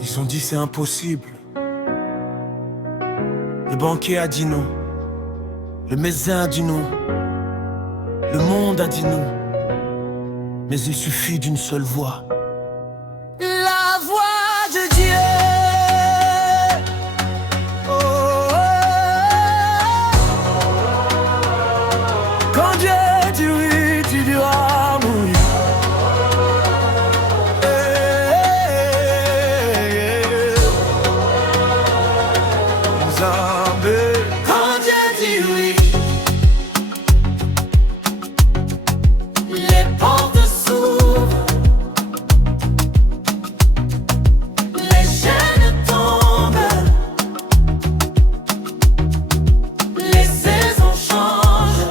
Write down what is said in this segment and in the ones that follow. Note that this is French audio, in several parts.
Ils ont dit c'est impossible. Le banquier a dit non. Le médecin a dit non. Le monde a dit non. Mais il suffit d'une seule voix. La voix de Dieu. Oh, oh, oh. Quand Dieu dit oui, tu diras oui. Quand Dieu dit oui, les portes s'ouvrent, les chaînes tombent, les saisons changent.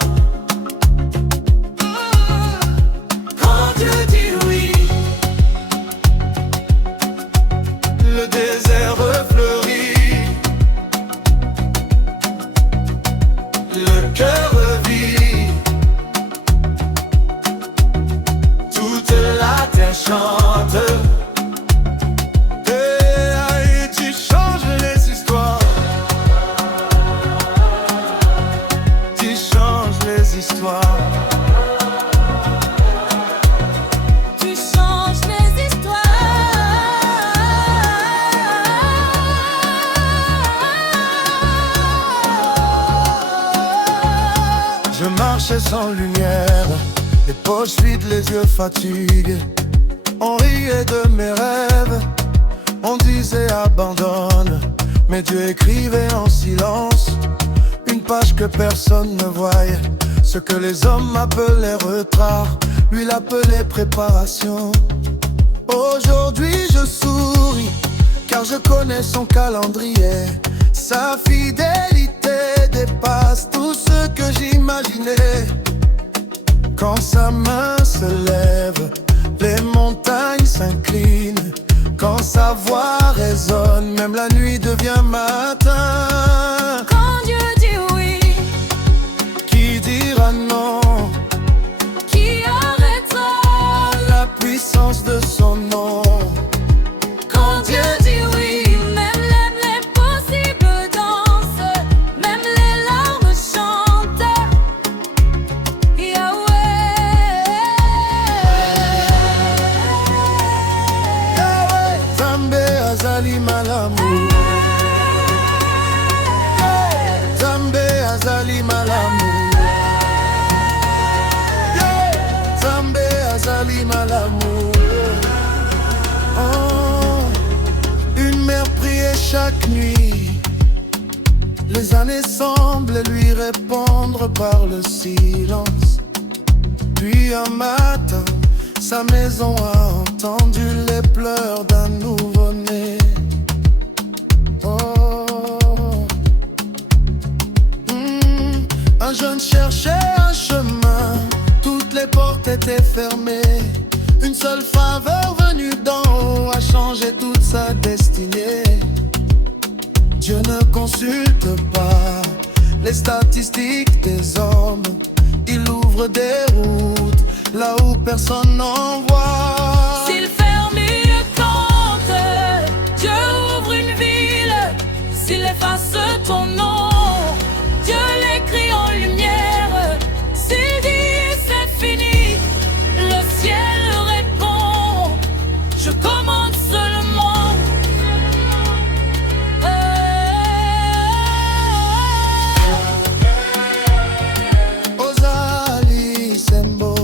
Quand Dieu dit oui, le désert refleurit. Le cœur revit, toute la terre chante. Et tu changes les histoires. Tu changes les histoires. Tu changes les histoires. Je marchais sans lumière, les poches vides, les yeux fatigués. On riait de mes rêves, on disait abandonne. Mais Dieu écrivait en silence une page que personne ne voyait. Ce que les hommes appelaient retard, lui l'appelait préparation. Aujourd'hui je souris, car je connais son calendrier. Sa fidélité dépasse tout ce que j'imaginais. Quand sa main se lève, les montagnes s'inclinent. Quand sa voix résonne, même la nuit devient matin. Quand Dieu dit oui, Qui dira non? qui arrêtera? La puissance de son nom. Quand Dieu dit oui, même l'impossible danse, même les larmes chantent. Yahweh, Zambé azali malamu. Zambé azali malamu. Zambé azali malamu. Oh, une mère priait chaque nuit. Les années semblent lui répondre par le silence. Puis un matin, sa maison a entendu les pleurs d'un nouveau-né. Oh. Un jeune cherchait un chemin, toutes les portes étaient fermées. Une seule faveur venue d'en haut a changé toute sa destinée. Dieu ne consulte pas les statistiques des hommes. Il ouvre des routes là où personne n'en voit. S'il ferme une compte, Dieu ouvre une ville. S'il efface ton nom, Dieu l'écrit en lumière. S'il dit c'est fini, le ciel répond. Je commande seulement. Ozali Sembo,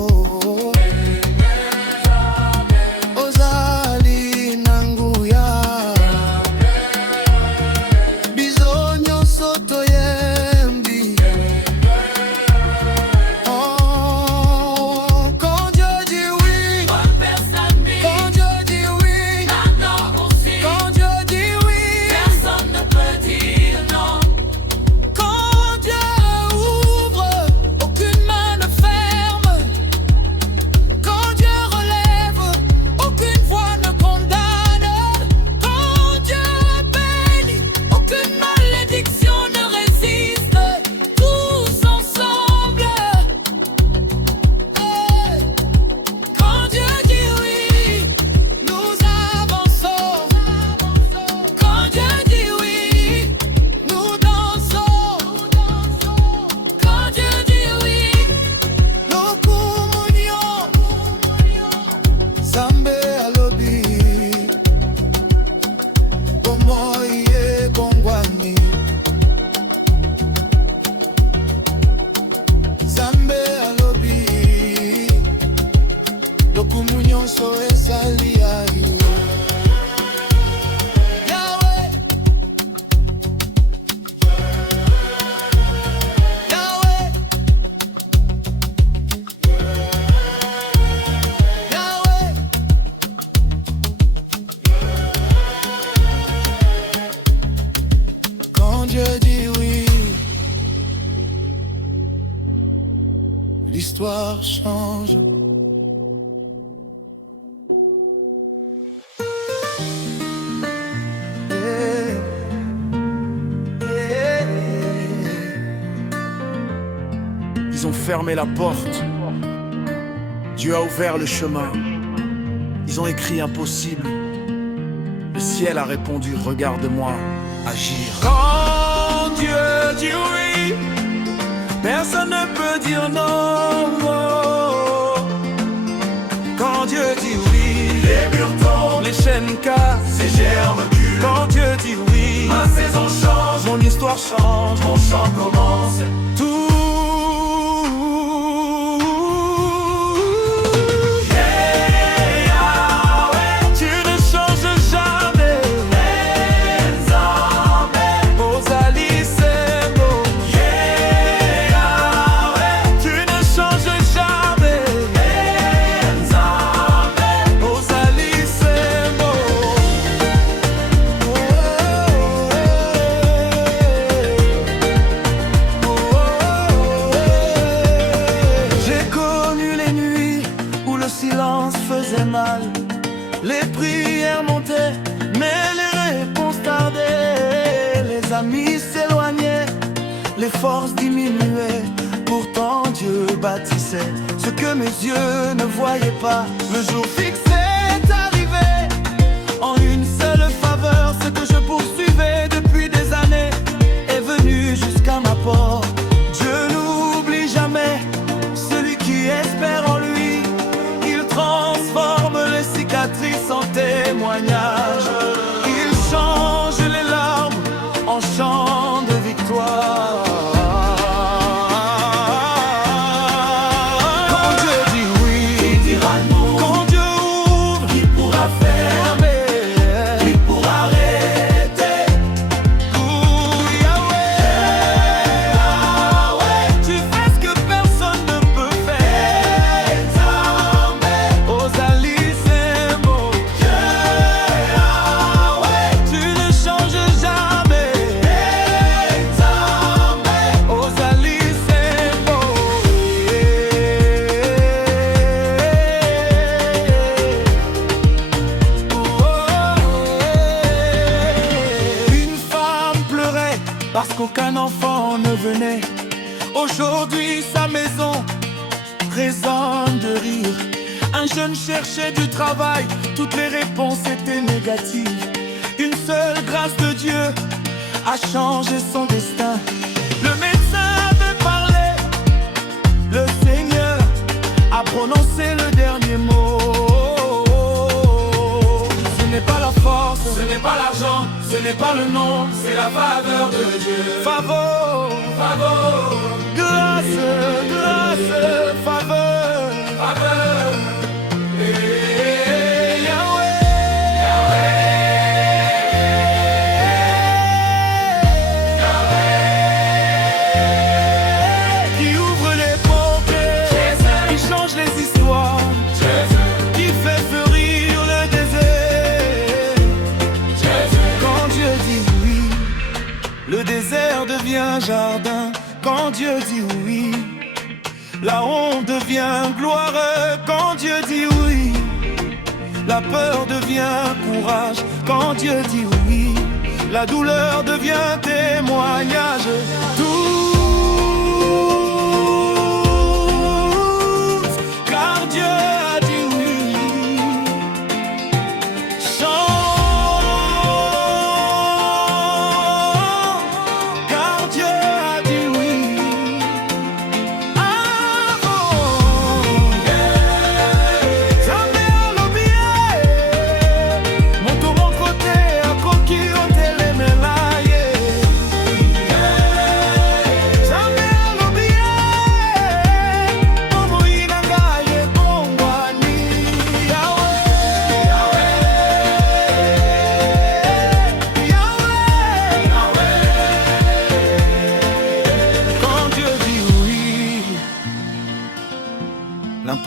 lokumu nyonso esali ya yo. Yahweh, Yahweh, Yahweh. Quand Dieu dit oui, l'histoire change. Yeah. Yeah. Ils ont fermé la porte. Dieu a ouvert le chemin. Ils ont écrit impossible. Le ciel a répondu, regarde-moi agir. Quand Dieu dit oui, personne ne peut dire non. Quand Dieu dit oui, les murs tombent, les chaînes cassent, ces germes culent. Quand Dieu dit oui, ma saison change, mon histoire change, mon chant commence. Tout faisait mal, les prières montaient, mais les réponses tardaient. Les amis s'éloignaient, les forces diminuaient. Pourtant Dieu bâtissait ce que mes yeux ne voyaient pas. Le jour fixé est arrivé, en une seule faveur. Ce que je poursuivais depuis des années est venu jusqu'à ma porte. Dieu n'oublie jamais celui qui espère en lui. Transforme les cicatrices en témoignages. Il change les larmes en chants de victoire. Quand Dieu dit oui, qui dira non? Quand Dieu ouvre, qui pourra fermer? Qui pourra arrêter? Yahweh, Yahweh, tu fais ce que personne ne peut faire. Parce qu'aucun enfant ne venait. Aujourd'hui sa maison résonne de rire. Un jeune cherchait du travail, toutes les réponses étaient négatives. Une seule grâce de Dieu a changé son destin. Le médecin avait parlé, le Seigneur a prononcé le dernier mot. Ce n'est pas la force, ce n'est pas l'argent, ce n'est pas le nom, c'est la faveur de Dieu. Faveur, faveur, grâce, grâce, faveur, faveur. Le désert devient jardin quand Dieu dit oui. La honte devient gloire quand Dieu dit oui. La peur devient courage quand Dieu dit oui. La douleur devient témoignage. Car Dieu a dit oui.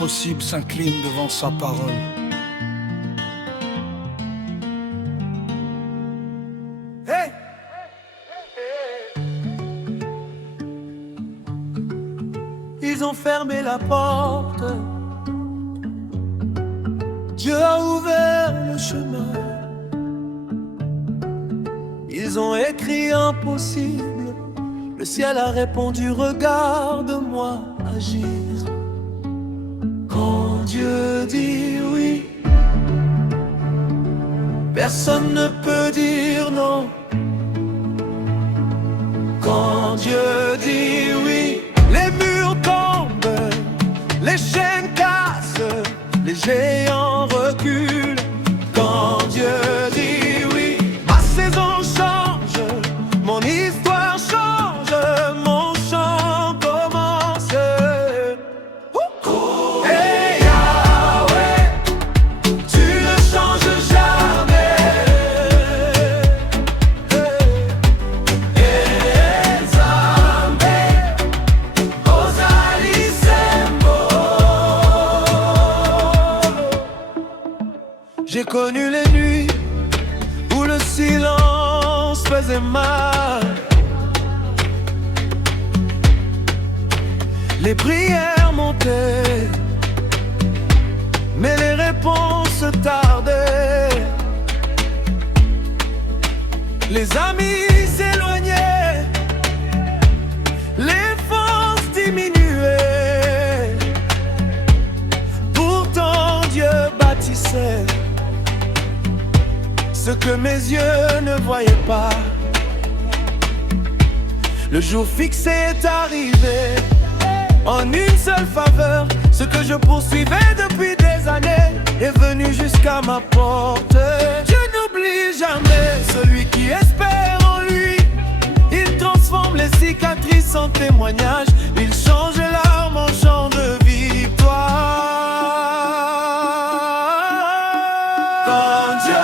l'impossible s'incline devant sa parole. Hey! Ils ont fermé la porte, Dieu a ouvert le chemin. Ils ont écrit impossible, le ciel a répondu regarde-moi agir. Quand Dieu dit oui, personne ne peut dire non. Quand Dieu dit oui, les murs tombent, les chaînes cassent, les géants reculent. Quand Dieu dit oui, ma saison change, mon histoire change, mon chant commence. Hey Yahweh, tu ne changes jamais. J'ai connu les nuits où le silence faisait mal. Les prières montaient, mais les réponses tardaient. Les amis s'éloignaient, les forces diminuaient. Pourtant Dieu bâtissait ce que mes yeux ne voyaient pas. Le jour fixé est arrivé, en une seule faveur. Ce que je poursuivais depuis des années est venu jusqu'à ma porte. Je n'oublie jamais celui qui espère en lui. Il transforme les cicatrices en témoignages. Il change les larmes en chant de victoire. Quand Dieu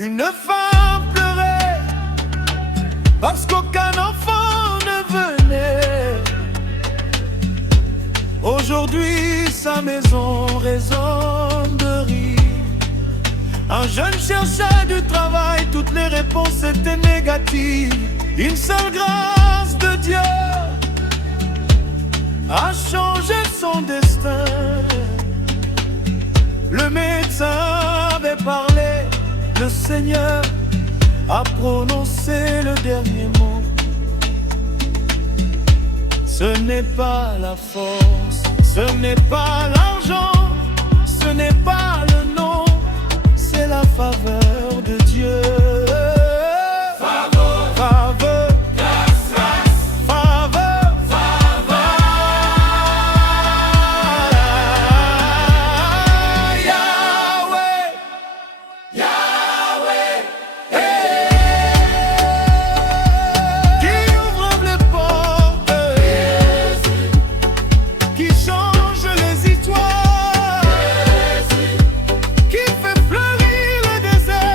une femme pleurait parce qu'aucun enfant ne venait. Aujourd'hui sa maison résonne de rire. Un jeune cherchait du travail, toutes les réponses étaient négatives. Une seule grâce de Dieu a changé son destin. Le médecin avait parlé, le Seigneur a prononcé le dernier mot. Ce n'est pas la force, ce n'est pas l'argent, ce n'est pas le nom, c'est la faveur de Dieu. Faveur, faveur, grâce, grâce, faveur, faveur. Yahweh, Yahweh, hey. Qui ouvre les portes, qui change les histoires, qui fait fleurir le désert.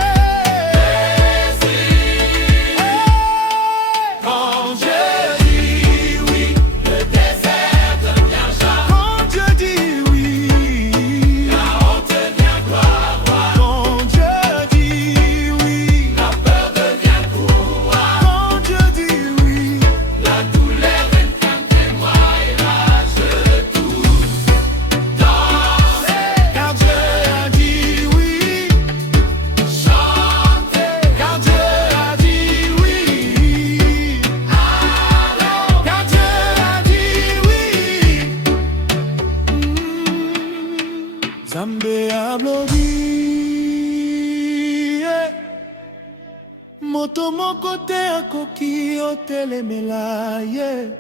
moko te akoki otelemela ye.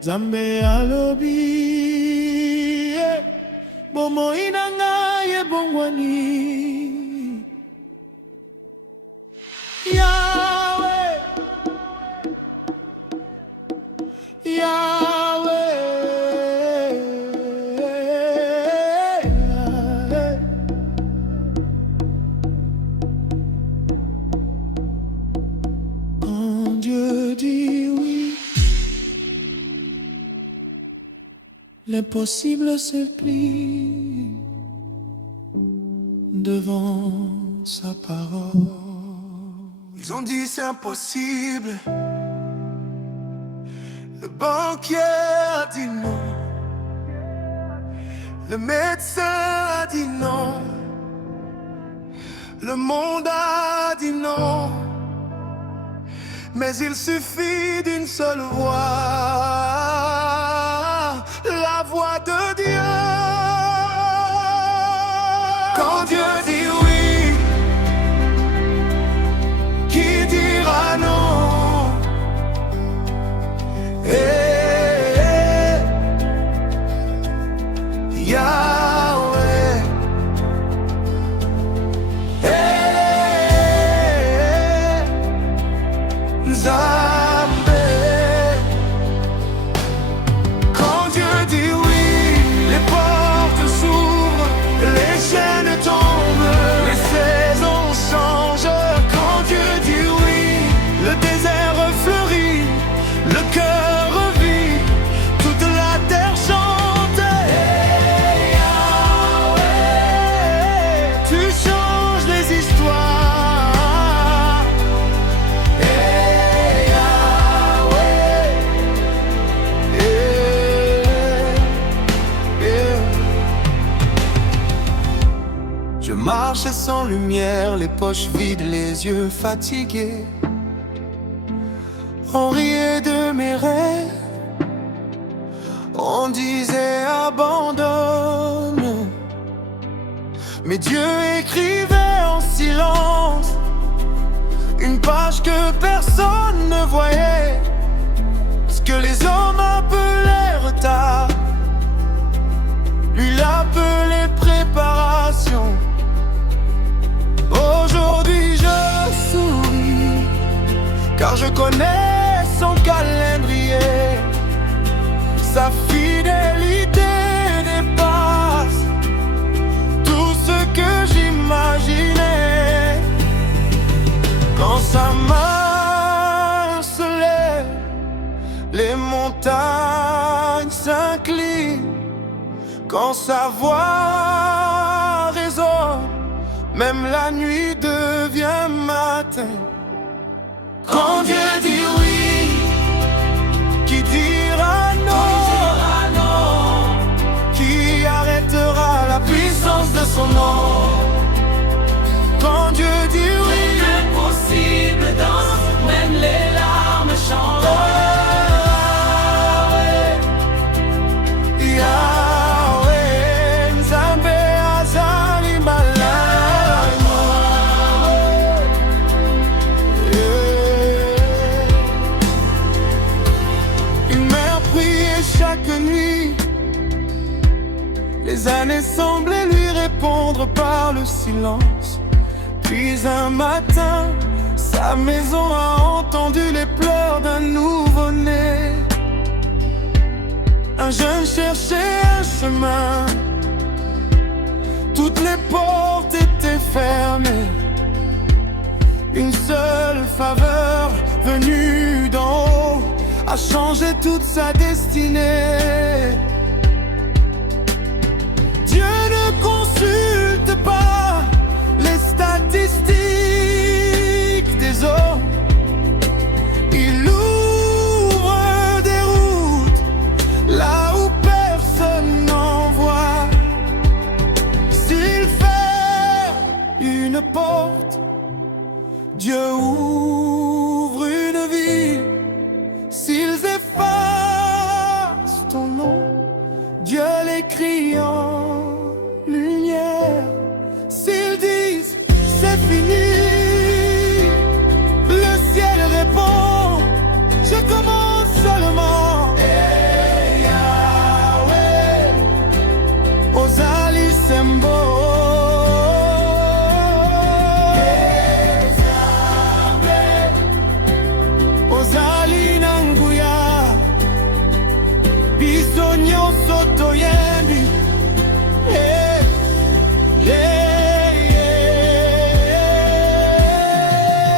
Nzambe alobi ye, bomoi na ngai ebongwani. Yahweh, Yahweh, Yahweh. Quand Dieu dit oui, l'impossible se plie devant sa parole. Ils ont dit c'est impossible. Le banquier a dit non. Le médecin a dit non. Le monde a dit non. Mais il suffit d'une seule voix, la voix de Dieu. Quand Dieu dit oui, qui dira non? Yahweh, Nzambe. Quand Dieu dit oui, les portes s'ouvrent, les chaînes tombent, les saisons changent. Quand Dieu dit oui, le désert fleurit, le cœur revit, toute la terre chante. Yahweh, tu changes les histoires. Yahweh, je marche sans lumière, les poches vides, les yeux fatigués. On riait de mes rêves, on disait abandonne. Mais Dieu écrivait en silence une page que personne ne voyait. Ce que les hommes appelaient retard, lui l'appelait préparation. Aujourd'hui je souris, car je connais son calendrier. Sa fidélité dépasse tout ce que j'imaginais. Quand sa main se lève, les montagnes s'inclinent. Quand sa voix résonne, même la nuit devient matin. Quand Dieu dit oui, qui dira non? Qui arrêtera la puissance de son nom? Quand Dieu dit oui, L'impossible danse, même les larmes chantent. Yahweh, Nzambe azali malamu. Une mère priait chaque nuit, les années semblaient lui répondre par le silence. Puis un matin, sa maison a entendu les pleurs d'un nouveau-né. Un jeune cherchait un chemin, toutes les portes étaient fermées. Une seule faveur venue d'en haut a changé toute sa destinée. Dieu ne consulte pas les statistiques des hommes. Il ouvre des routes là où personne n'en voit. S'il ferme une porte, Dieu ouvre une vie. S'ils effacent ton nom, moto yenu. Yeah, yeah, yeah.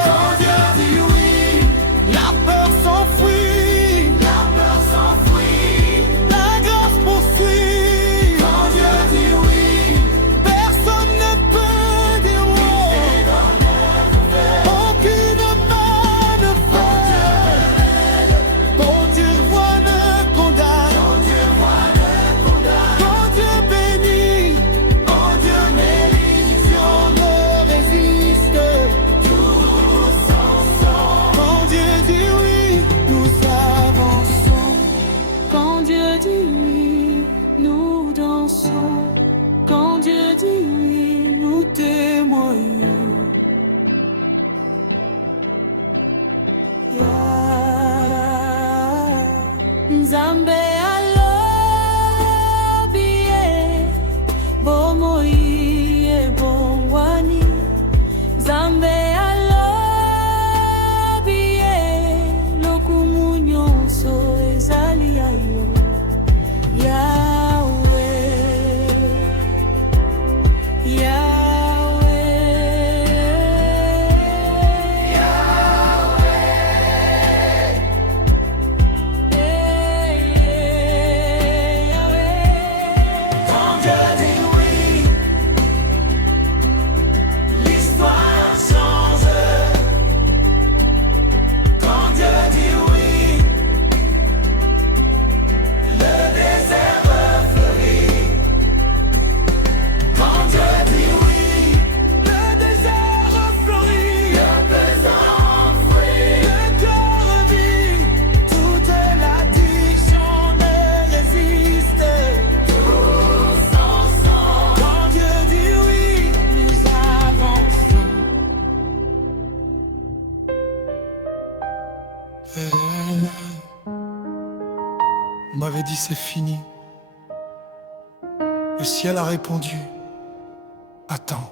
Quand Dieu dit oui, la peur s'enfuit. La peur s'enfuit. La grâce poursuit. Quand Dieu dit oui, personne ne peut dire non. Aucune main ne fait. Quand Dieu voit ne condamne. Quand Dieu bénit, quand Dieu bénédiction ne résiste. Tous ensemble. Quand Dieu dit oui, nous avançons. Quand Dieu dit oui, nous dansons. Quand Dieu dit oui, nous témoignons. Nzambe alobi bomoi bongwani. Nzambe alobi lokumu nyonso ezali ya yo. Yahweh, Quand Dieu dit oui, l'histoire change. Quand Dieu dit oui, le désert fleurit. Quand Dieu dit oui, le désert fleurit. Le plaisant fruit, le cœur vit. Toute l'addiction ne résiste. Tous ensemble. Quand Dieu dit oui, nous avançons. On m'avait dit c'est fini. Le ciel a répondu, attends.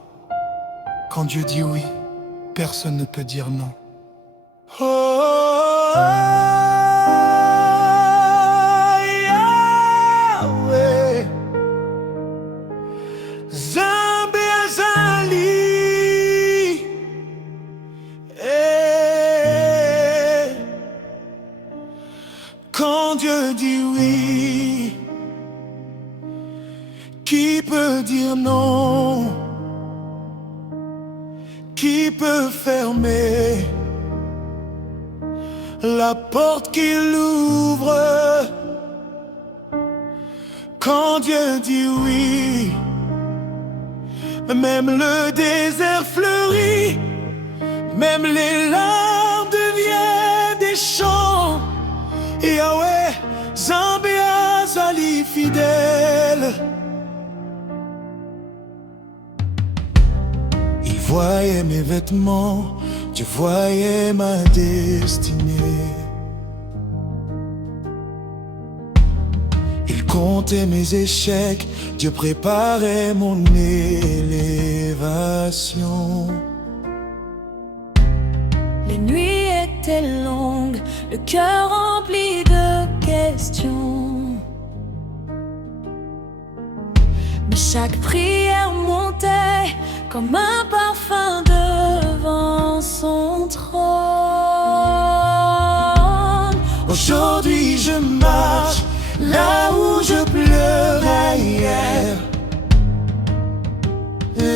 Quand Dieu dit oui, personne ne peut dire non. Oh, Yahweh, Zambe azali. Eh, quand Dieu dit oui, qui peut dire non? Qui peut fermer la porte qu'il ouvre? Quand Dieu dit oui, même le désert fleurit, même les larmes deviennent des chants. Yahweh, Zambe azali fidèle. Il voyait mes vêtements, Dieu voyait ma destinée. Il comptait mes échecs, Dieu préparait mon élévation. les nuits étaient longues, le cœur rempli de questions. Mais chaque prière montait comme un parfum devant son trône. Aujourd'hui je marche là où je pleurais hier.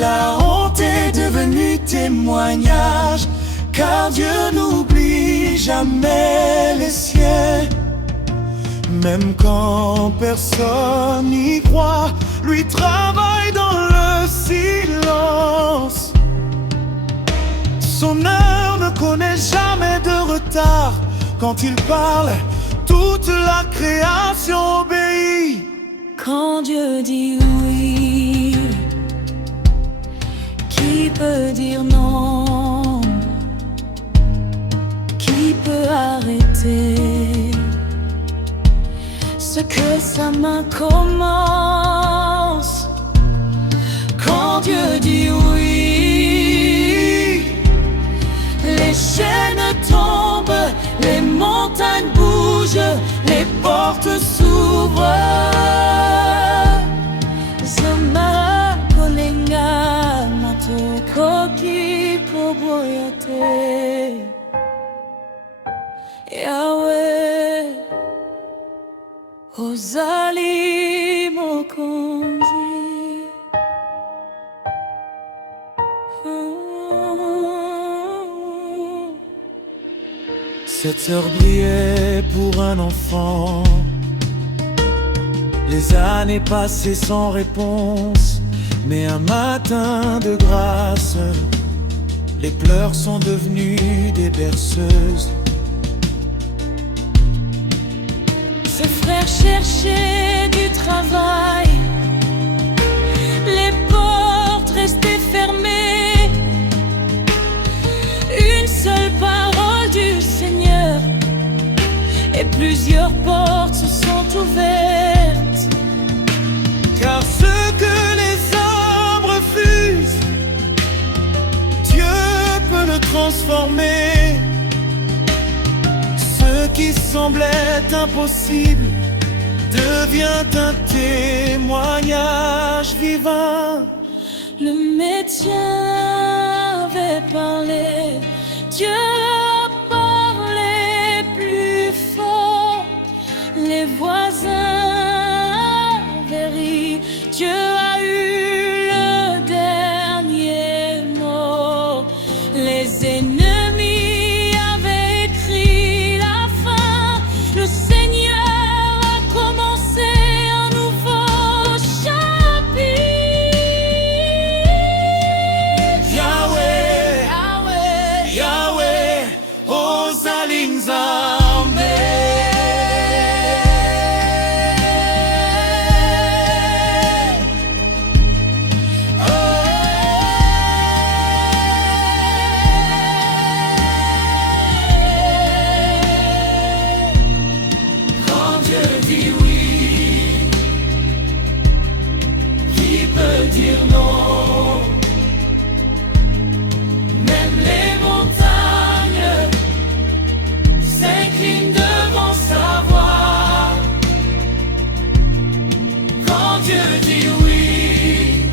La honte est devenue témoignage, car Dieu n'oublie jamais les siens. Même quand personne n'y croit, lui travaille dans le silence. Son heure ne connaît jamais de retard. Quand il parle, toute la création obéit. Quand Dieu dit oui, qui peut dire non? Qui peut arrêter ce que sa main commence? Quand Dieu dit oui, les chaînes tombent, les montagnes bougent, les portes s'ouvrent. Rosalie Mokonzi. 7 heures brillaient pour un enfant. Les années passées sans réponse, mais un matin de grâce, les pleurs sont devenus des berceuses. Ses frères cherchaient du travail, les portes restaient fermées. Une seule parole du Seigneur et plusieurs portes se sont ouvertes. Car ce que les hommes refusent, Dieu peut le transformer. Ce qui semblait impossible devient un témoignage vivant. Le médecin avait parlé, Dieu a parlé plus fort. Les voisins avaient ri, Dieu a eu le dernier mot. Les ennemis avaient écrit la fin, le Seigneur a commencé un nouveau chapitre. Yahweh, Yahweh, Yahweh, Rosalie Nzambe. Quand Dieu dit oui, qui peut dire non? Même les montagnes s'inclinent devant sa voix. Quand Dieu dit oui,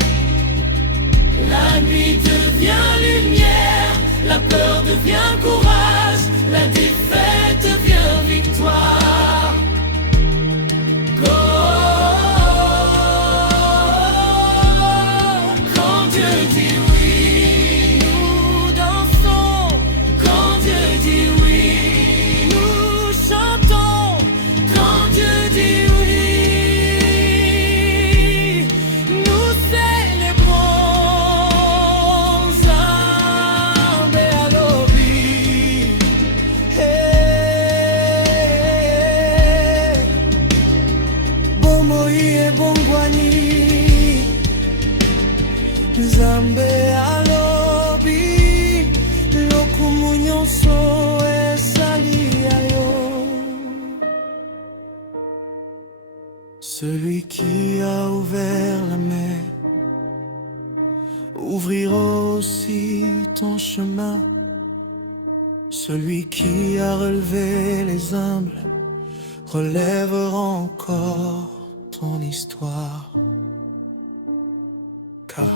la nuit devient lumière, la peur devient courage, la défaite devient victoire. Quand Dieu dit oui, nous dansons. Quand Dieu dit oui, nous chantons. Quand Dieu dit oui, nous célébrons. Nzambe alobi, Hey, bomoi e bongwani, Nzambe alobi, lokumu nyonso ezali ya yo. Celui qui a ouvert la mer ouvrira aussi ton chemin. Celui qui a relevé les humbles relèvera encore ton histoire. Car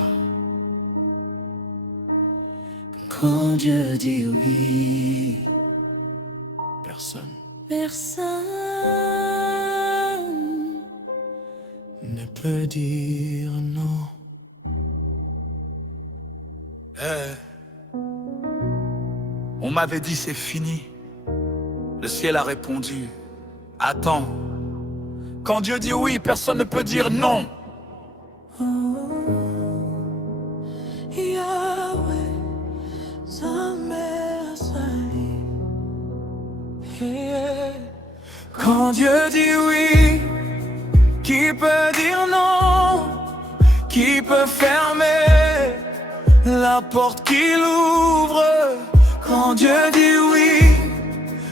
quand Dieu dit oui, personne ne peut dire non. On m'avait dit c'est fini. Le ciel a répondu, attends. Quand Dieu dit oui, personne ne peut dire non. Yahweh, Nzambe azali. Quand Dieu dit oui, qui peut dire non? Qui peut fermer la porte qu'il ouvre? Quand Dieu dit oui,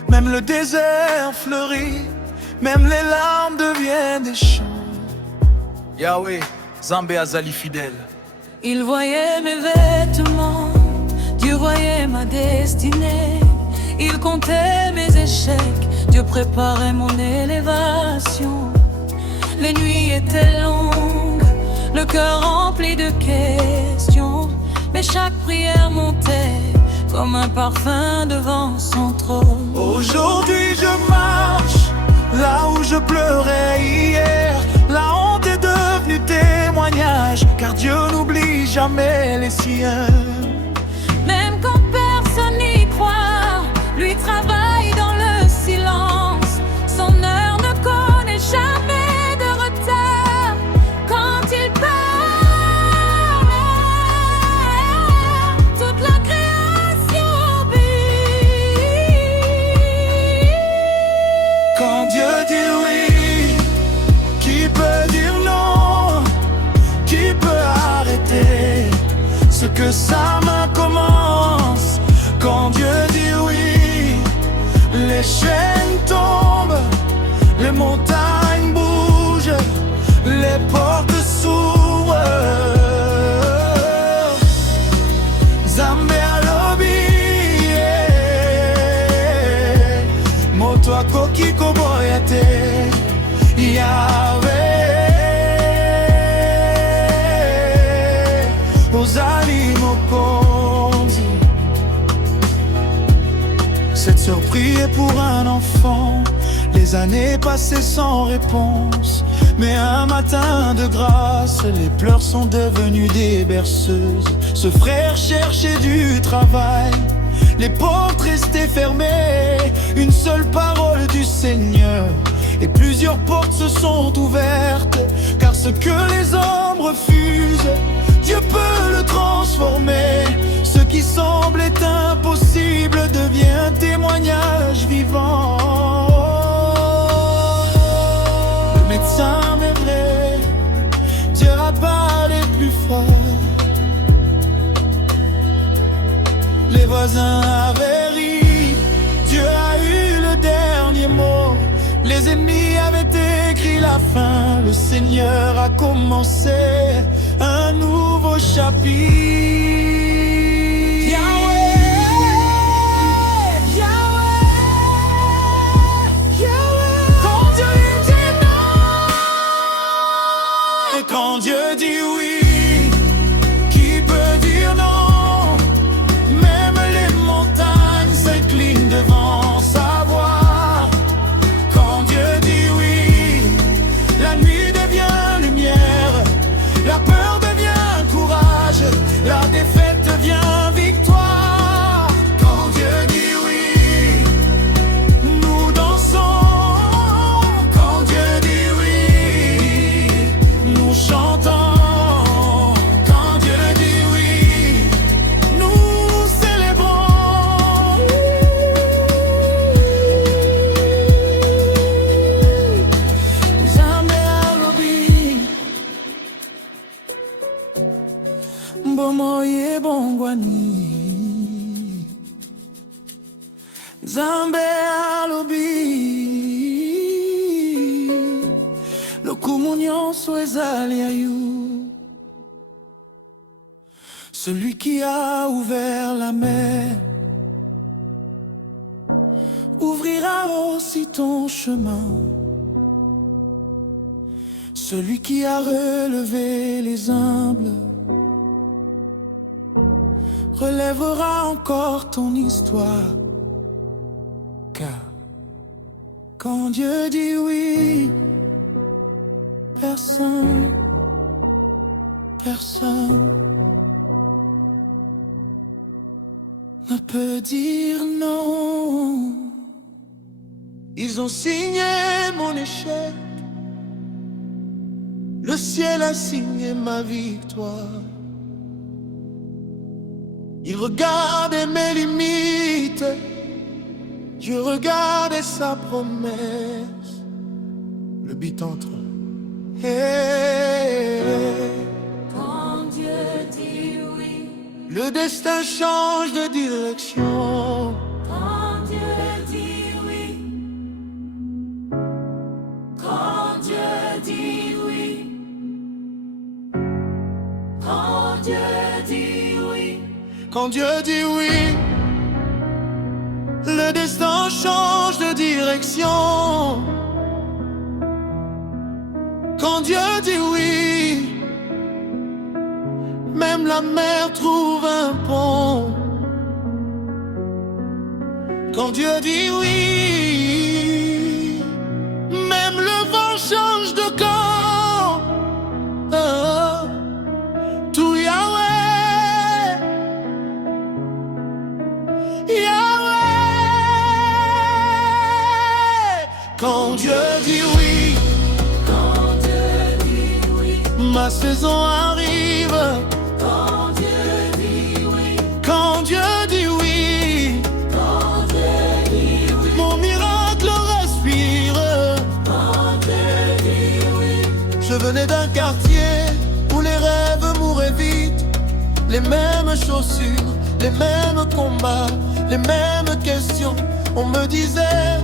même le désert fleurit, même les larmes deviennent des chants. Yahweh, Nzambe azali fidèle. Il voyait mes vêtements, Dieu voyait ma destinée. Il comptait mes échecs, Dieu préparait mon élévation. Les nuits étaient longues, le cœur rempli de questions, mais chaque prière montait comme un parfum devant son trône. Aujourd'hui je marche Là où je pleurais hier, la honte est devenue témoignage, car Dieu n'oublie jamais les siens. Même quand personne n'y croit, lui travaille dans le silence. Son heure ne connaît jamais de retard. Quand il parle, toute la création obéit. Quand Dieu dit oui, qui peut dire non? Qui peut arrêter ce que sa main commence? Quand Dieu dit oui, les chaînes tombent, les montagnes bougent, les portes s'ouvrent. Nzambe alobi, moto akoki koboya te, Yahweh ozali mokonzi. Cette surprise est pour un enfant, les années passées sans réponse. Mais un matin de grâce, les pleurs sont devenus des berceuses. Ce frère cherchait du travail, les portes restaient fermées. Une seule parole du Seigneur et plusieurs portes se sont ouvertes. Car ce que les hommes refusent, Dieu peut le transformer. Ce qui semblait impossible devient témoignage vivant. Le médecin est vrai, Dieu rabat les plus forts. Les voisins avaient ri, Dieu a eu le dernier mot. Les ennemis avaient écrit la fin, le Seigneur a commencé un nouveau chapitre. Quand Dieu dit oui, qui peut dire non? Même les montagnes s'inclinent devant sa voix. Quand Dieu dit oui, la nuit devient lumière, la peur devient courage, la défaite devient victoire. Quand Dieu dit oui, nous dansons. Quand Dieu dit oui, nous chantons. Quand Dieu dit oui, nous célébrons. Nzambe alobi, mbomoye bongwani. Nzambe alobi, lokumu nyonso ezali ya yo. Celui qui a ouvert la mer ouvrira aussi ton chemin. Celui qui a relevé les humbles relèvera encore ton histoire. Car quand Dieu dit oui, personne ne peut dire non. Ils ont signé mon échec, le ciel a signé ma victoire. Ils regardaient mes limites, Dieu regardait sa promesse. Le beat entre. Quand Dieu dit oui, Le destin change de direction. quand Dieu dit oui, quand Dieu dit oui, quand Dieu dit oui, Quand Dieu dit oui, le destin change de direction. Quand Dieu dit oui, même la mer trouve un pont. Quand Dieu dit oui, la saison arrive, Quand Dieu dit oui, quand Dieu dit oui, quand Dieu dit oui, mon miracle respire. quand Dieu dit oui, Je venais d'un quartier où les rêves mouraient vite. Les mêmes chaussures, les mêmes combats, les mêmes questions. On me disait,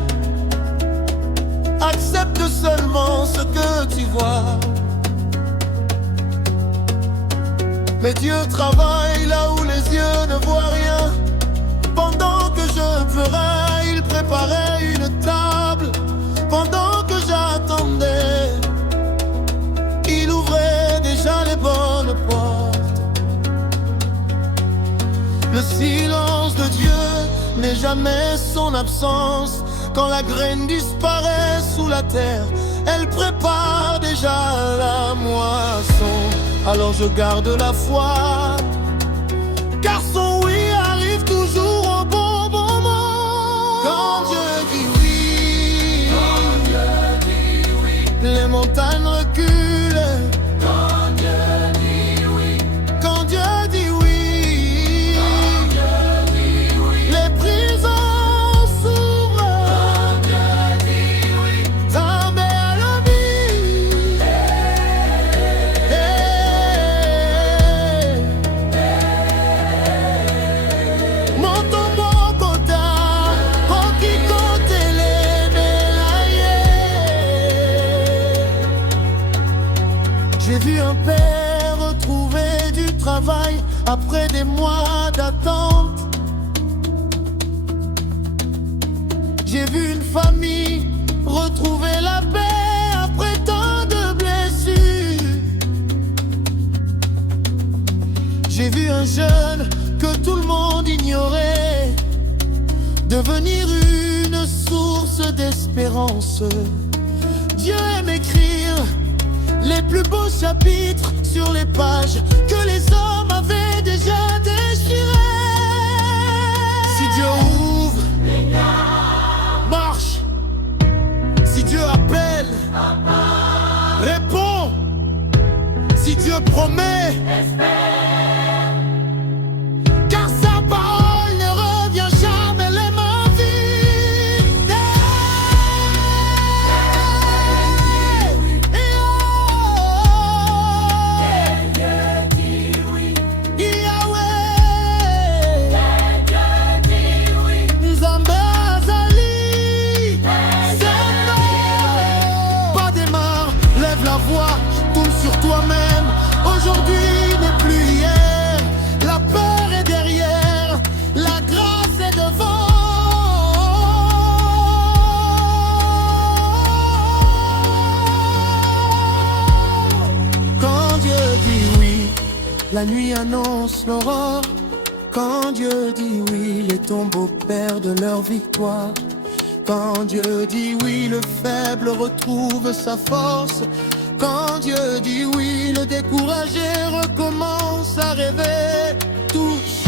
accepte seulement ce que tu vois. Mais Dieu travaille là où les yeux ne voient rien. Pendant que je pleurais, il préparait une table. Pendant que j'attendais, il ouvrait déjà les bonnes portes. Le silence de Dieu n'est jamais son absence. Quand la graine disparaît sous la terre, elle prépare déjà la moisson. Alors je garde la foi, car son oui arrive toujours au bon moment. Quand Dieu dit oui, quand Dieu dit oui, les montagnes reculent. quand Dieu dit oui, Quand Dieu dit oui, quand Dieu dit oui, les prisons s'ouvrent. quand Dieu dit oui, Zambe alobi, moto mokota, okikotele belaye. J'ai vu un père retrouver du travail après des mois d'attente. J'ai vu une famille retrouver la paix après tant de blessures. J'ai vu un jeune que tout le monde ignorait devenir une source d'espérance. Dieu aime écrire les plus beaux chapitres sur les pages que les hommes avaient déjà déchirées. Si Dieu ouvre, marche. Si Dieu appelle, réponds. Si Dieu promet, car sa parole ne revient jamais les mains vides. Dieu dit oui, Yahweh, Dieu dit oui, Nzambe azali, c'est non. Pas démarre, lève la voix, tourne sur toi-même. Aujourd'hui n'est plus hier, la peur est derrière, la grâce est devant. Quand Dieu dit oui, la nuit annonce l'aurore. Quand Dieu dit oui, les tombeaux perdent leur victoire. Quand Dieu dit oui, le faible retrouve sa force. Quand Dieu dit oui, le découragé recommence à rêver. Tous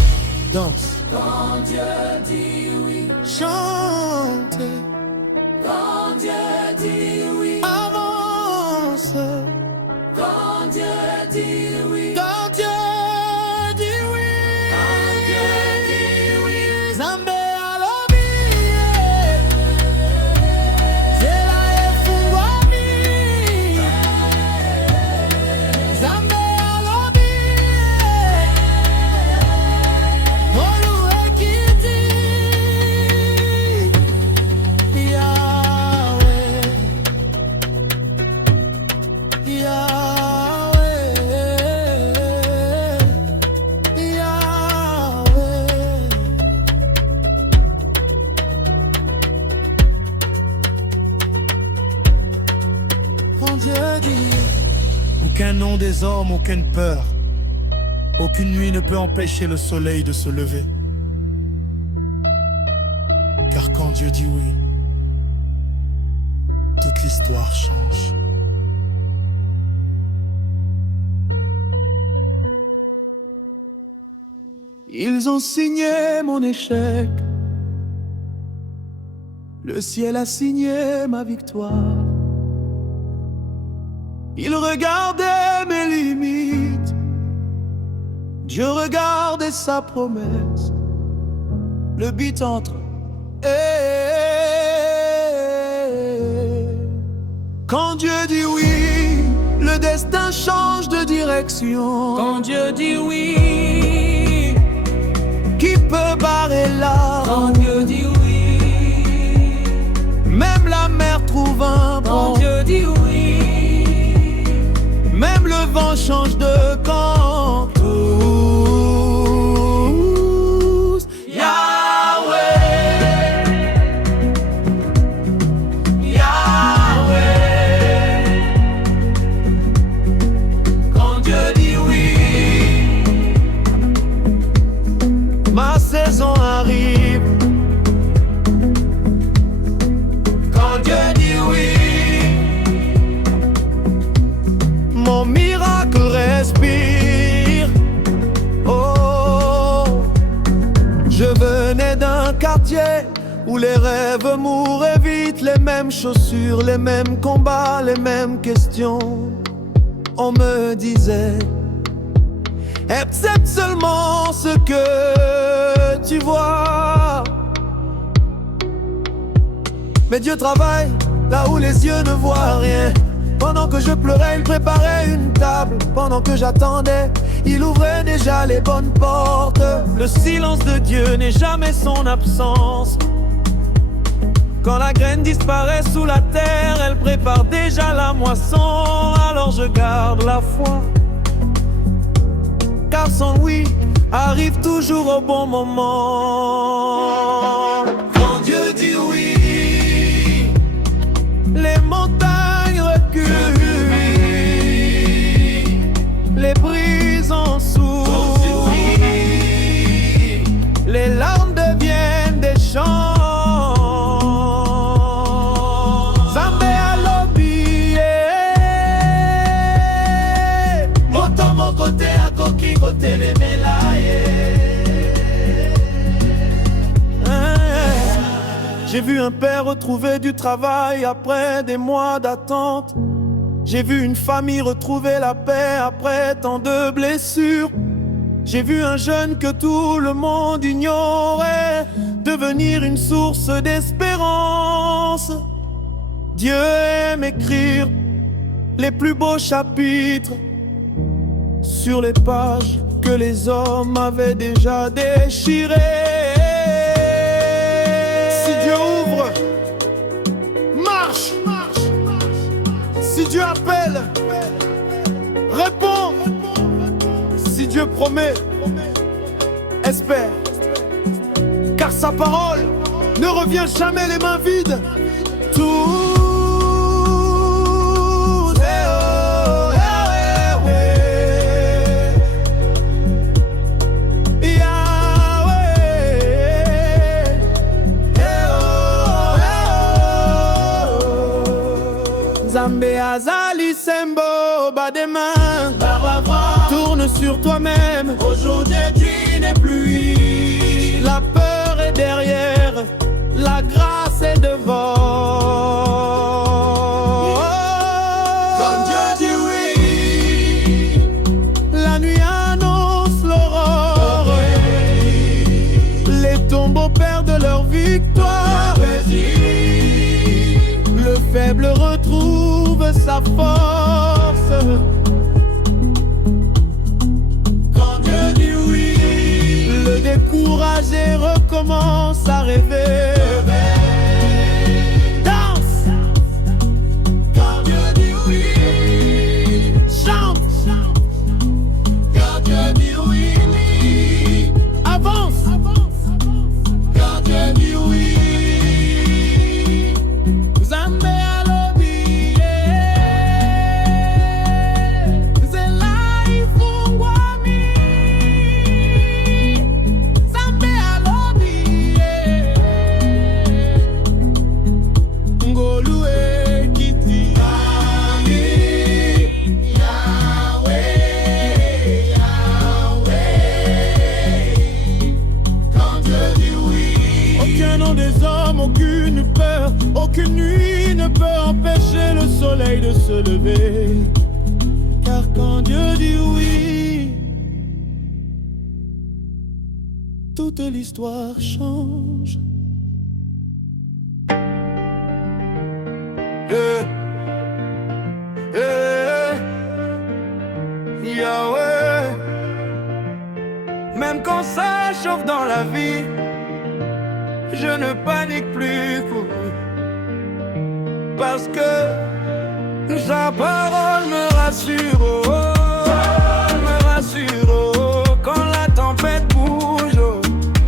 dansent, quand Dieu dit oui, chantez, quand Dieu dit oui, avance. quand Dieu dit oui, Quand Dieu dit oui, quand Dieu dit oui, Zambe alobi, Zela efungwami. Zambe alobi, Molu ekiti. Yahweh, Yahweh, Yahweh. Quand Dieu dit, aucun nom des hommes, aucune peur, aucune nuit ne peut empêcher le soleil de se lever. Car quand Dieu dit oui, toute l'histoire change. Ils ont signé mon échec. Le ciel a signé ma victoire. Ils regardaient mes limites. Dieu regardait sa promesse, le beat entre. Quand Dieu dit oui, le destin change de direction. Quand Dieu dit oui, qui peut barrer l'arbre? quand Dieu dit oui, Même la mer trouve un quand pont. Dieu dit oui, Même le vent change de camp. Tous Yahweh, Yahweh. Quand Dieu dit oui, ma saison arrive. Quand Dieu dit oui, mon miracle respire. Oh, je venais d'un quartier où les rêves mouraient vite. Les mêmes chaussures, les mêmes combats, les mêmes questions. On me disait, accepte seulement ce que tu vois. Mais Dieu travaille là où les yeux ne voient rien. Pendant que je pleurais, il préparait une table. Pendant que j'attendais, il ouvrait déjà les bonnes portes. Le silence de Dieu n'est jamais son absence. Quand la graine disparaît sous la terre, elle prépare déjà la moisson. Alors je garde la foi, car son oui arrive toujours au bon moment. Quand Dieu dit oui, les montagnes reculent, les prisons s'ouvrent, les larmes deviennent des chants. Zambé à l'obie, moto mon côté à coquille côté les J'ai vu un père retrouver du travail après des mois d'attente. J'ai vu une famille retrouver la paix après tant de blessures. J'ai vu un jeune que tout le monde ignorait devenir une source d'espérance. Dieu aime écrire les plus beaux chapitres sur les pages que les hommes avaient déjà déchirées. Dieu ouvre, marche. Si Dieu appelle, réponds. Si Dieu promet, espère. Car sa parole ne revient jamais les mains vides. Tout Zambé Azali Sembo, bas des mains, tourne sur toi-même. Aujourd'hui tu n'es plus. La peur est derrière, la grâce est devant. Quand Dieu dit oui, la nuit annonce l'aurore. Les tombeaux perdent leur victoire. Le faible retrouve sa force. Quand Dieu dit oui, le découragé recommence à rêver. Danse. Quand Dieu dit oui, chante. Quand Dieu dit oui, avance. Quand Dieu dit oui, aucune peur, aucune nuit ne peut empêcher le soleil de se lever. Car quand Dieu dit oui, toute l'histoire change. Yahweh. Même quand ça chauffe dans la vie, je ne panique plus parce que sa parole me rassure, me rassure. Quand la tempête bouge,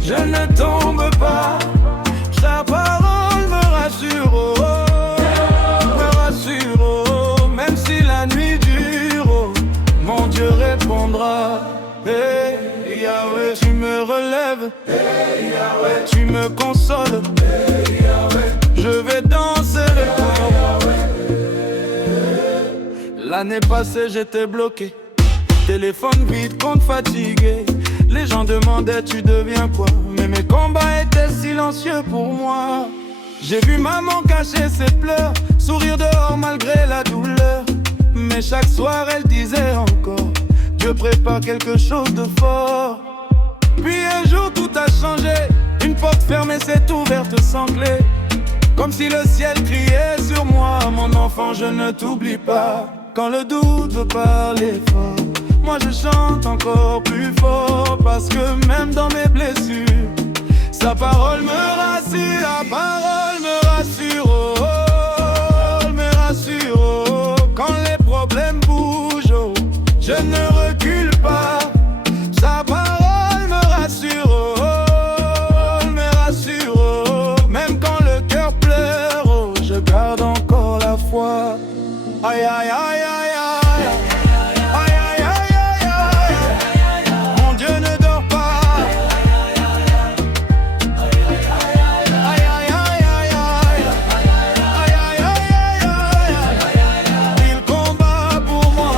je ne tombe pas. Sa parole me rassure, me rassure. Même si la nuit dure, mon Dieu répondra. Hey, Yahweh, tu me relèves. Hey, Yahweh, tu me consoles. Hey, Yahweh, je vais danser le corps. L'année passée, j'étais bloqué. Téléphone vide, compte fatigué. Les gens demandaient tu deviens quoi, mais mes combats étaient silencieux pour moi. J'ai vu maman cacher ses pleurs, sourire dehors malgré la douleur. Mais chaque soir elle disait encore, Dieu prépare quelque chose de fort. Puis un jour tout a changé, une porte fermée s'est ouverte sans clé. Comme si le ciel criait sur moi, mon enfant je ne t'oublie pas. Quand le doute veut parler fort, moi je chante encore plus fort. Parce que même dans mes blessures, sa parole me rassure. Sa parole me rassure, oh, me rassure, oh. Quand les problèmes bougent, oh, je ne recule pas. Sa parole me rassure, oh, me rassure, oh. Même quand le cœur pleure, oh, je garde encore la foi. Aïe aïe aïe aïe aïe. Aïe aïe aïe aïe aïe. Mon Dieu ne dort pas. Aïe aïe aïe aïe aïe. Aïe aïe aïe aïe. Il combat pour moi.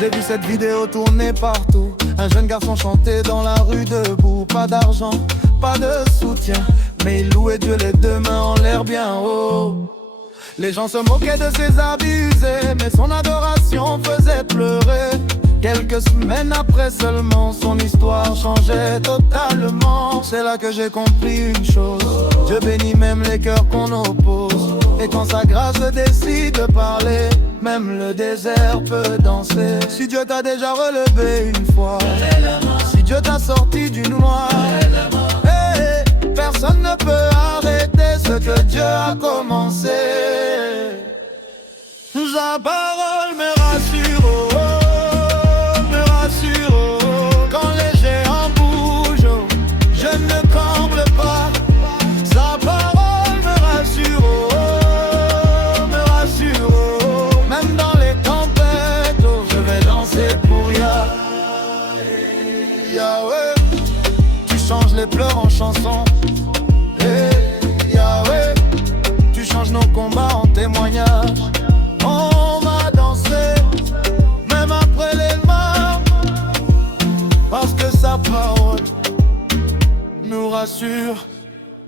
J'ai vu cette vidéo tourner partout. Un jeune garçon chantait dans la rue debout. Pas d'argent, pas de soutien, mais il louait Dieu les deux mains en l'air bien haut. Les gens se moquaient de ses abusés, mais son adoration faisait pleurer. Quelques semaines après seulement, son histoire changeait totalement. C'est là que j'ai compris une chose, Dieu bénit même les cœurs qu'on oppose. Et quand sa grâce décide de parler, même le désert peut danser. Si Dieu t'a déjà relevé une fois, si Dieu t'a sorti du noir, personne ne peut arrêter ce que Dieu a commencé. Sa parole me rassure, oh, me rassure, oh. Quand les géants bougent, oh, je ne tremble pas. Sa parole me rassure, oh, me rassure, oh. Même dans les tempêtes, oh, je vais danser pour Yahweh. Tu changes les pleurs en chansons. Yahweh, tu changes nos combats en témoignages. On va danser, même après les morts, parce que sa parole nous rassure.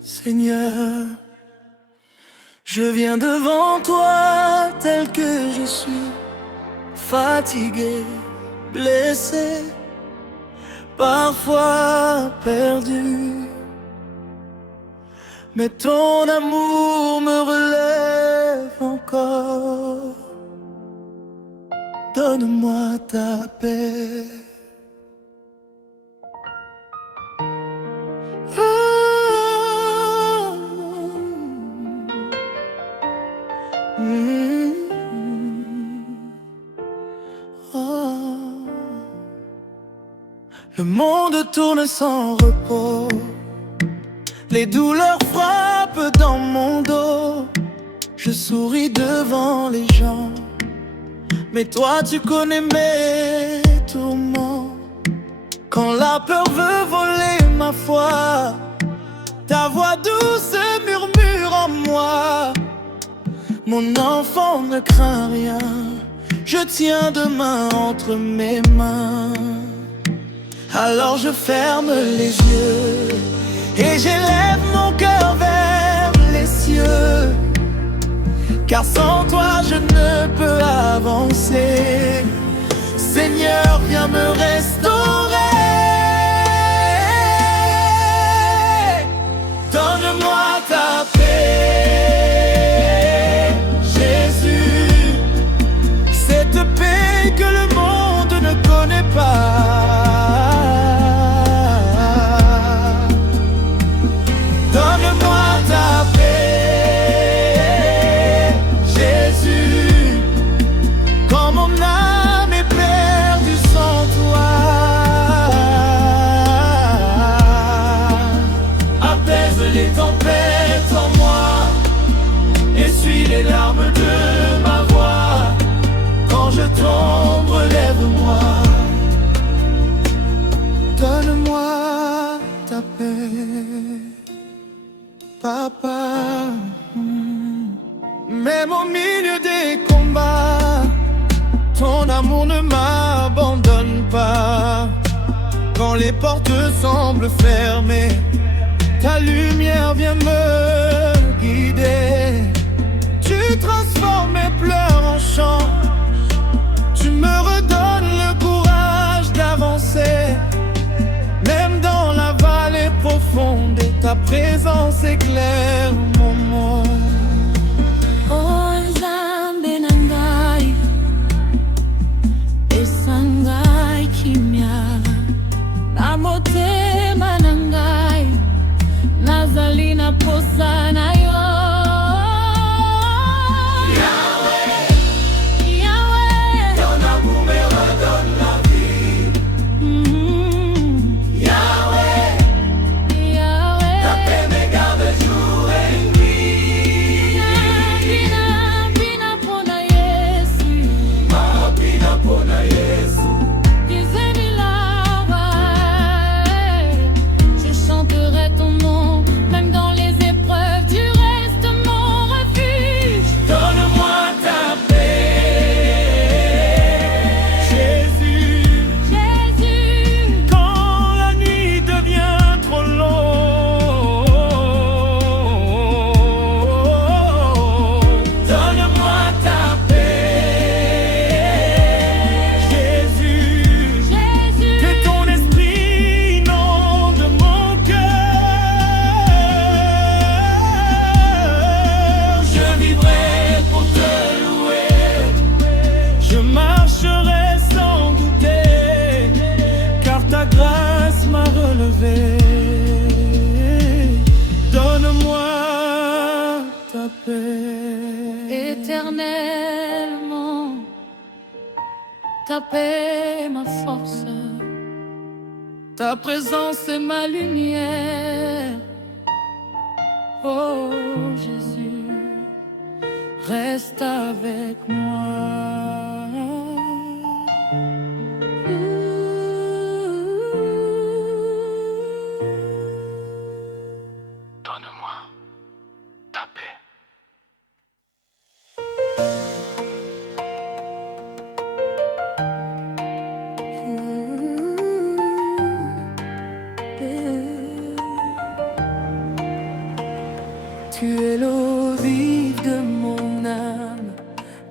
Seigneur, je viens devant toi tel que je suis, fatigué, blessé, parfois perdu. Mais ton amour me relève encore. Donne-moi ta paix. Le monde tourne sans repos. Les douleurs frappent dans mon dos. Je souris devant les gens, mais toi tu connais mes tourments. Quand la peur veut voler ma foi, ta voix douce murmure en moi. Mon enfant ne craint rien, je tiens demain entre mes mains. Alors je ferme les yeux et j'élève mon cœur vers les cieux. Car sans toi je ne peux avancer. Seigneur, viens me restaurer. les larmes de ma voix. Quand je tombe, relève-moi. Donne-moi ta paix, Papa. Même au milieu des combats, ton amour ne m'abandonne pas. Quand les portes semblent fermées, ta lumière vient me guider. Tu transformes mes pleurs en chants. Tu me redonnes le courage d'avancer. Même dans la vallée profonde, et ta présence éclaire mon monde. Oh Nzambe nangai, esangai kimia, na motema nangai, nazali na posa na yo. Donne-moi ta paix. Éternellement, ta paix est ma force, ta présence est ma lumière. Oh Jésus, reste avec moi. Donne-moi ta paix. Tu es l'eau vive de mon âme,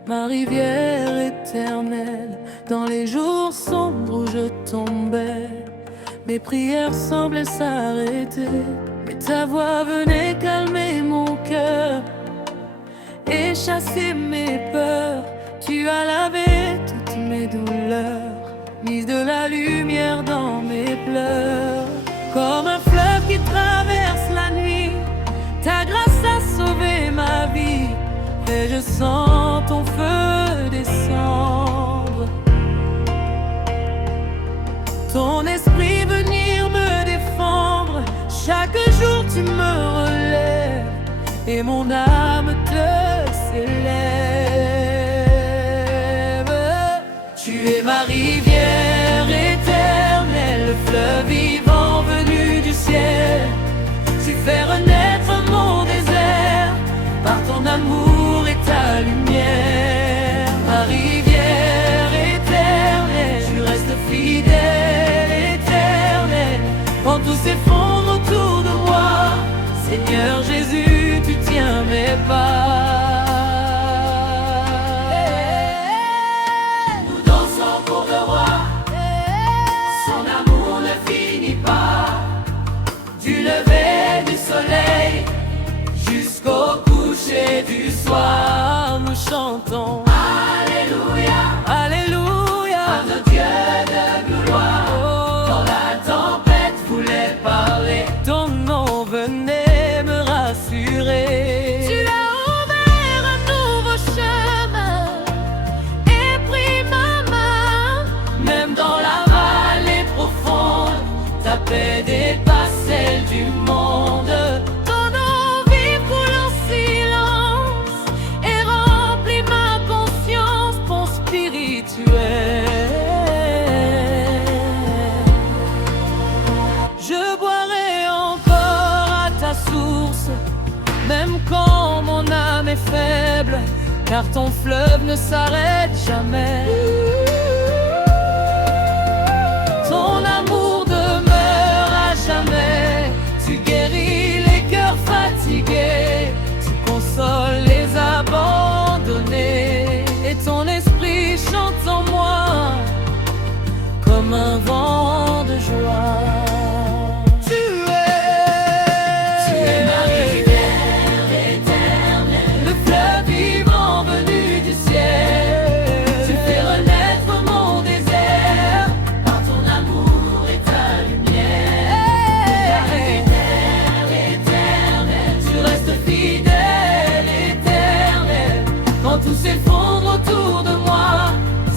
ma rivière éternelle. Dans les jours sombres où je tombais, mes prières semblaient s'arrêter. Mais ta voix venait calmer mon cœur et chasser mes peurs. Tu as lavé toutes mes douleurs, mis de la lumière dans mes pleurs. Comme un fleuve qui traverse la nuit, ta grâce a sauvé ma vie. Et je sens ton feu descendre, ton esprit venir me défendre. Chaque jour tu me relèves et mon âme te s'élève. Tu es ma rivière éternelle, le fleuve vivant venu du ciel. Tu fais renaître mon désert par ton amour et ta lumière. Ma rivière éternelle, tu restes fidèle, éternel. Quand tout s'effondre autour de moi, Seigneur Jésus, tu tiens mes pas. Nous dansons pour le roi, son amour ne finit pas. Du lever du soleil jusqu'au coucher du soir, nous chantons Alléluia, Alléluia, à notre Dieu de gloire. Oh, quand la tempête voulait parler, ton nom venait me rassurer. Tu as ouvert car ton fleuve ne s'arrête jamais. Ton amour demeure à jamais. Tu guéris les cœurs fatigués, tu consoles les abandonnés, et ton esprit chante en moi comme un vent de joie. Tout s'effondre autour de moi,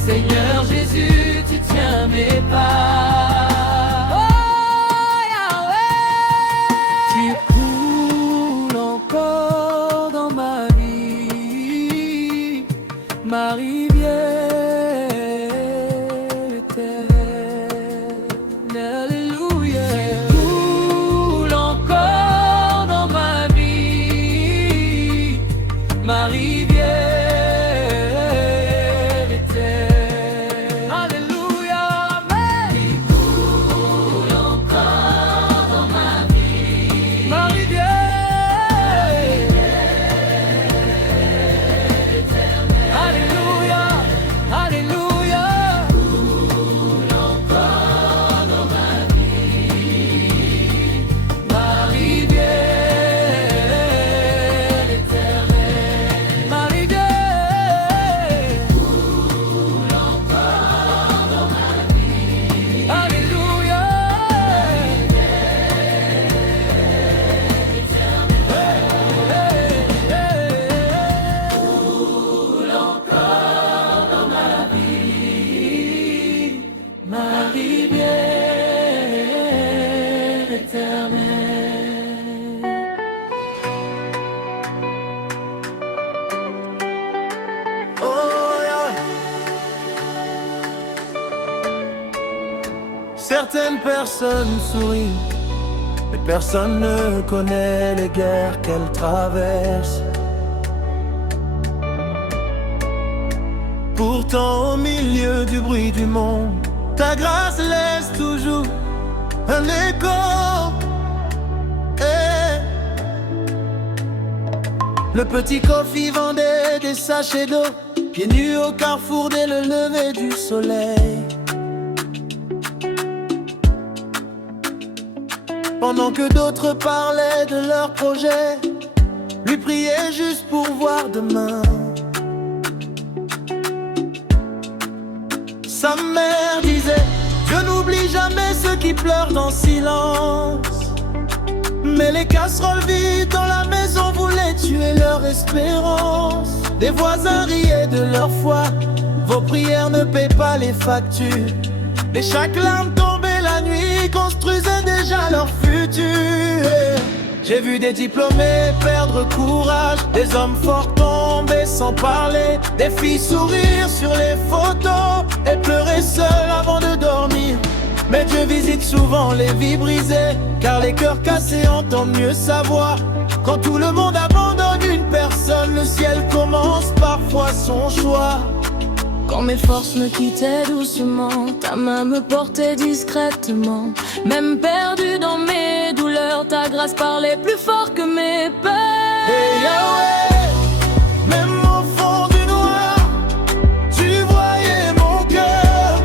Seigneur Jésus, tu tiens mes pas. Oh Yahweh, tu coules encore dans ma vie, ma rivière éternelle. Alléluia. Tu coules encore dans ma vie, ma rivière. Ma rivière éternelle. Oh yeah. Certaines personnes sourient, mais personne ne connaît les guerres qu'elles traversent. Pourtant au milieu du bruit du monde, ta grâce laisse toujours un écho. Le petit Kofi vendait des sachets d'eau, pieds nus au carrefour dès le lever du soleil. Pendant que d'autres parlaient de leurs projets, lui priait juste pour voir demain. Sa mère disait: je n'oublie jamais ceux qui pleurent en silence. Mais les casseroles vides dans la maison voulaient tuer leur espérance. Des voisins riaient de leur foi, vos prières ne paient pas les factures. Et chaque larme tombée la nuit construisait déjà leur futur. J'ai vu des diplômés perdre courage, des hommes forts tomber sans parler, des filles sourire sur les photos et pleurer seules avant de dormir. Mais Dieu visite souvent les vies brisées, car les cœurs cassés entendent mieux sa voix. Quand tout le monde abandonne une personne, le ciel commence parfois son choix. Quand mes forces me quittaient doucement, ta main me portait discrètement. Même perdu dans mes douleurs, ta grâce parlait plus fort que mes peurs. Hey Yahweh, même au fond du noir, tu voyais mon cœur.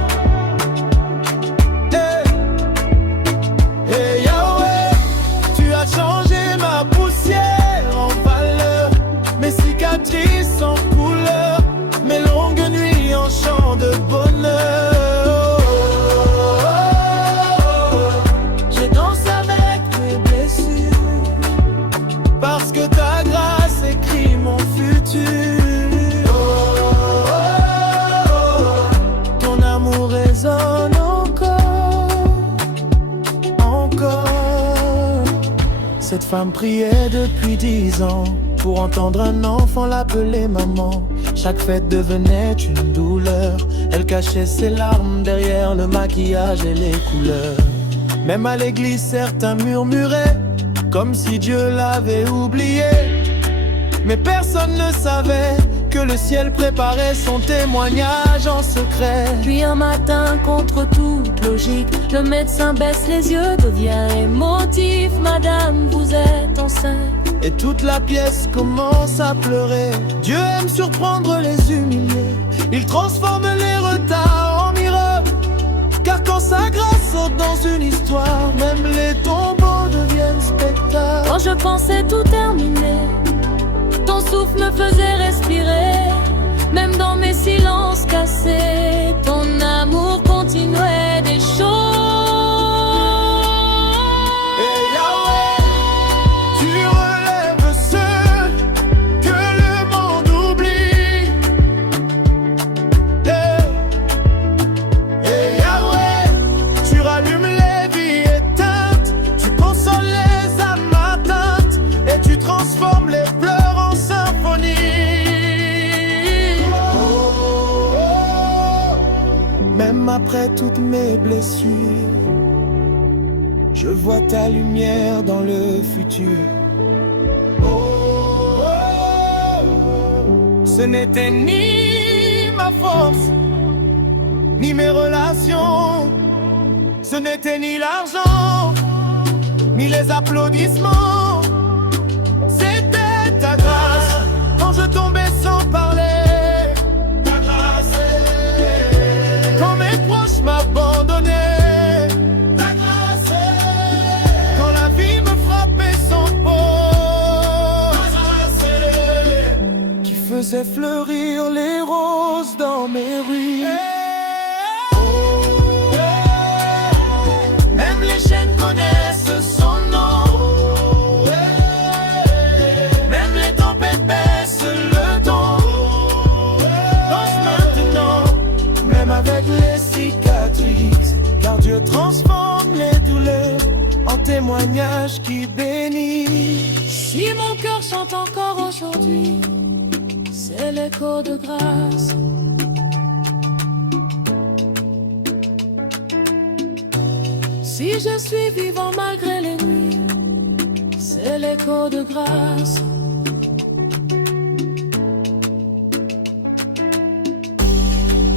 Hey Yahweh, tu as changé ma poussière en valeur, mes cicatrices en couleur, mes longues nuits en chant de bonheur. J'ai dansé avec mes blessures, parce que ta grâce écrit mon futur. Ton amour résonne encore. Cette femme priait depuis 10 ans pour entendre un enfant l'appeler maman. Chaque fête devenait une douleur, elle cachait ses larmes derrière le maquillage et les couleurs. Même à l'église certains murmuraient, comme si Dieu l'avait oublié. Mais personne ne savait que le ciel préparait son témoignage en secret. Puis un matin, contre toute logique, le médecin baisse les yeux, devient émotif. Madame, vous êtes enceinte. Et toute la pièce commence à pleurer. Dieu aime surprendre les humiliés. Il transforme les retards en miracles. Car quand sa grâce saute dans une histoire, même les tombeaux deviennent spectacles. Quand je pensais tout terminer, ton souffle me faisait respirer. Même dans mes silences cassés, ton amour continuait des choses. Et Yahweh, tu relèves ceux que le monde oublie. Et Yahweh, tu rallumes les vies éteintes. Tu consoles les âmes atteintes. Et tu transformes les pleurs en symphonie. Même après toutes mes blessures, je vois ta lumière dans le futur. Ce n'était ni ma force, ni mes relations. Ce n'était ni l'argent, ni les applaudissements. C'était ta grâce quand je tombais sans parler. Ta grâce, quand mes proches m'abandonnaient. Ta grâce, quand la vie me frappait sans pause. Ta grâce, qui faisait fleurir les roses dans mes rues. Même les chaînes connaissent son nom. Même les tempêtes baissent le ton. Danse maintenant, même avec les cicatrices. Car Dieu transforme les douleurs en témoignages qui bénissent. Si mon cœur chante encore aujourd'hui, c'est l'écho de grâce. Si je suis vivant malgré les nuits, c'est l'écho de grâce.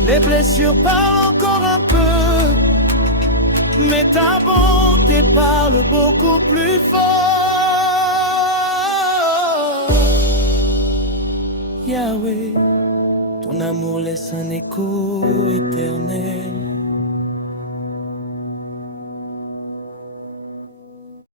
Les blessures parlent encore un peu, mais ta bonté parle beaucoup plus fort. Yahweh, ton amour laisse un écho éternel.